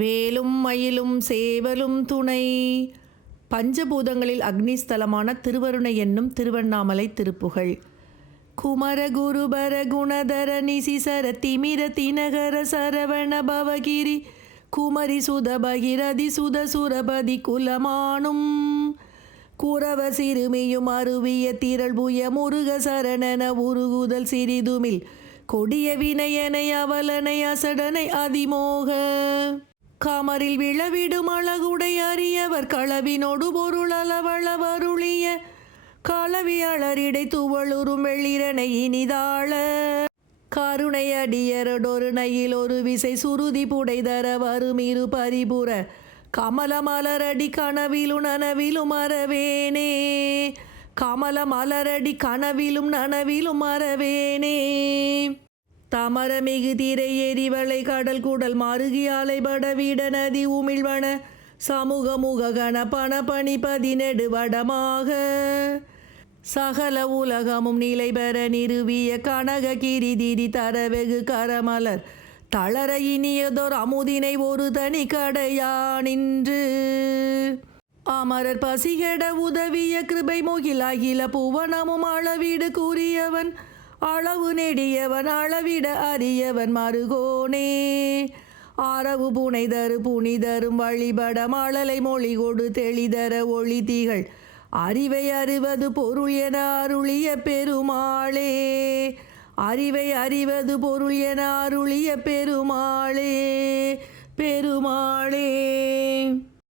வேலும் மயிலும் சேவலும் துணை. பஞ்சபூதங்களில் அக்னிஸ்தலமான திருவருணை என்னும் திருவண்ணாமலை திருப்புகழ். குமர குருபர குணதர நிசிசர திமிர தினகர சரவண பவகிரி. குமரி சுத பகிரதி சுத சுரபதி குலமானும். குரவ சிறுமியும் அருவிய திரள் புய முருக சரணன உருகுதல் சிறிதுமில். கொடிய வினையனை அவலனை அசடனை அதிமோக. காமரில் விழவிடும் அழகுடை அறியவர் களவினொடு பொருள் அளவளவருளிய களவி துவளுறும் வெளிரனை இனிதாள. கருணை அடியரடொரு நையில் ஒரு விசை சுருதி புடைதர வரும் இரு பரிபுற கமல மலரடி கனவிலும் நனவிலும் மறவேனே கமல மலரடி கனவிலும் நனவிலும் மறவேனே தமர தீரை எரிவளை கடல் கூடல் மருகி அலைபட வீட நதி உமிழ்வன சமூக முக கண பண பணி பதினெடு வடமாக. சகல உலகமும் நிலை பெற நிறுவிய கனக கிரிதிரி தர வெகு கரமலர் தளர இனியதோர் அமுதினை ஒரு தனி கடையா நின்று அமரர் பசிகெட உதவிய கிருபை முகில் அகில புவனமும் அளவீடு கூறியவன் அளவு நெடியவன் அளவிட அறியவன் மருகோனே. ஆரவு புனைதரு புனிதரும் வழிபட மழலை மொழி கொடு தெளிதர ஒளி திகழ் அறிவை அறிவது பொருள் என அருளிய பெருமாளே. அறிவை அறிவது பொருள் என அருளிய பெருமாளே பெருமாளே.